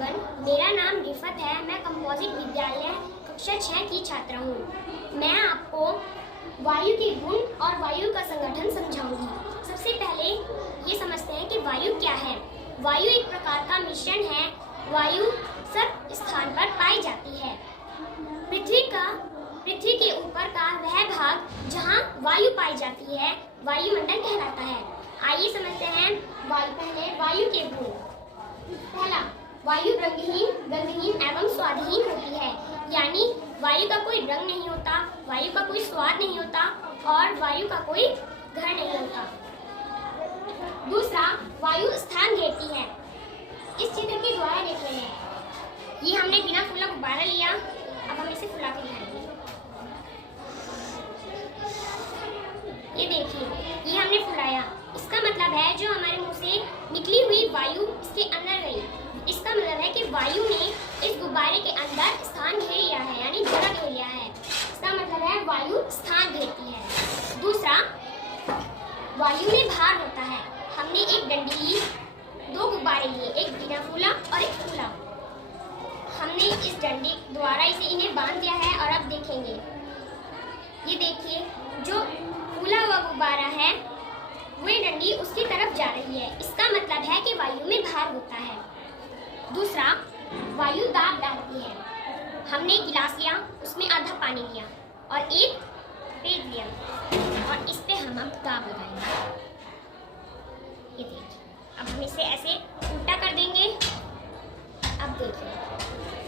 Everyone, मेरा नाम रिफत है। मैं कंपोजिट विद्यालय कक्षा 6 की छात्रा हूँ। मैं आपको वायु के गुण और वायु का संगठन समझाऊंगी। सबसे पहले ये समझते हैं कि वायु क्या है। वायु एक प्रकार का मिश्रण है। वायु सब स्थान पर पाई जाती है। पृथ्वी के ऊपर का वह भाग जहाँ वायु पाई जाती है वायुमंडल कहलाता है। आइए समझते हैं पहले वायु के गुण। पहला, वायु रंगहीन, गंधहीन एवं स्वादहीन होती है, यानी वायु का कोई रंग नहीं होता, वायु का कोई स्वाद नहीं होता और वायु का कोई घर नहीं होता। दूसरा, वायु स्थान घेरती है। इस चित्र के द्वारा देख रहे हैं। ये हमने बिना फूला गुब्बारा लिया, अब हम इसे फुला के दिखाएंगे। ये देखिए, ये हमने फुलाया। इसका मतलब है जो हमारे मुंह से निकली हुई वायु इसके अंदर गई। इसका मतलब है कि वायु ने इस गुब्बारे के अंदर स्थान घेर लिया है, यानी जगह घेर लिया है। इसका मतलब है वायु स्थान घेरती है। दूसरा, वायु में भार होता है। हमने एक डंडी ली, दो गुब्बारे लिए, एक बिना फूला और एक फूला। हमने इस डंडी द्वारा इन्हें बांध दिया है और अब देखेंगे। ये देखिए, जो फूला हुआ गुब्बारा है वह डंडी उसकी तरफ जा रही है। इसका मतलब है कि वायु में भार होता है। दूसरा, वायु दाब डालती है। हमने गिलास लिया, उसमें आधा पानी लिया और एक पेड़ लिया और इस पे हम अब दाब लगाएंगे। ये देखिए, अब हम इसे ऐसे उल्टा कर देंगे। अब देखिए,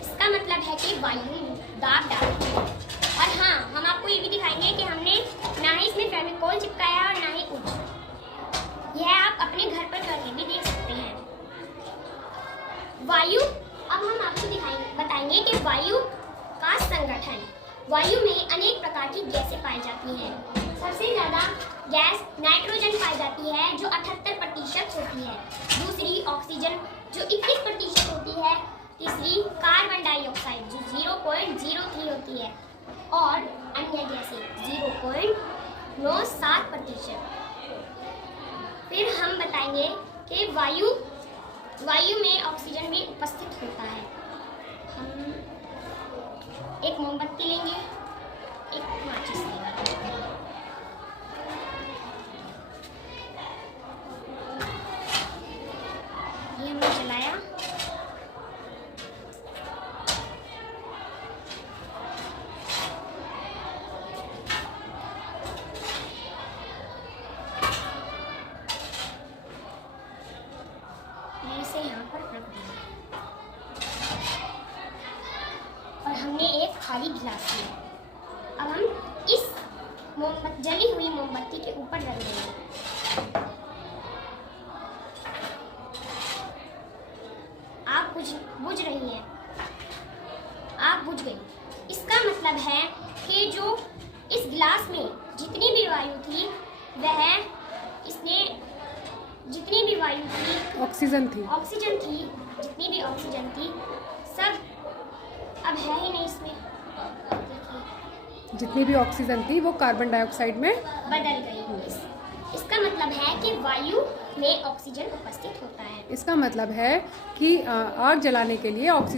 इसका मतलब है कि वायु दाब डालती है। और हाँ, हम आपको ये भी दिखाएंगे कि हमने ना ही इसमें फेविकोल चिपकाया और ना ही कुछ। यह आप अपने घर पर करके भी देख सकते हैं। वायु, अब हम आपको बताएंगे कि वायु का संगठन। वायु में अनेक प्रकार की गैसें पाई जाती हैं। सबसे ज्यादा गैस नाइट्रोजन पाई जाती है जो 78% होती है। दूसरी ऑक्सीजन जो 21% होती है। तीसरी कार्बन डाइऑक्साइड जो 0.03 होती है और अन्य गैसें 0.97%। फिर हम बताएंगे कि वायु में ऑक्सीजन भी उपस्थित होता है। हम एक मोमबत्ती लेंगे, एक माचिस लेंगे। ये हमने जलाया। इसे यहाँ पर रख दिया और हमने एक खाली गिलास लिया। अब हम इस जली हुई मोमबत्ती के ऊपर रख देंगे। आग बुझ रही है, आग बुझ गई। इसका मतलब है कि जो इस गिलास में जितनी भी वायु थी जितनी भी वायु थी, ऑक्सीजन थी, जितनी भी ऑक्सीजन थी सब अब है ही नहीं इसमें। जितनी भी ऑक्सीजन थी वो कार्बन डाइऑक्साइड में बदल गई। इसका मतलब है कि वायु में ऑक्सीजन उपस्थित होता है। इसका मतलब है कि आग जलाने के लिए ऑक्सीजन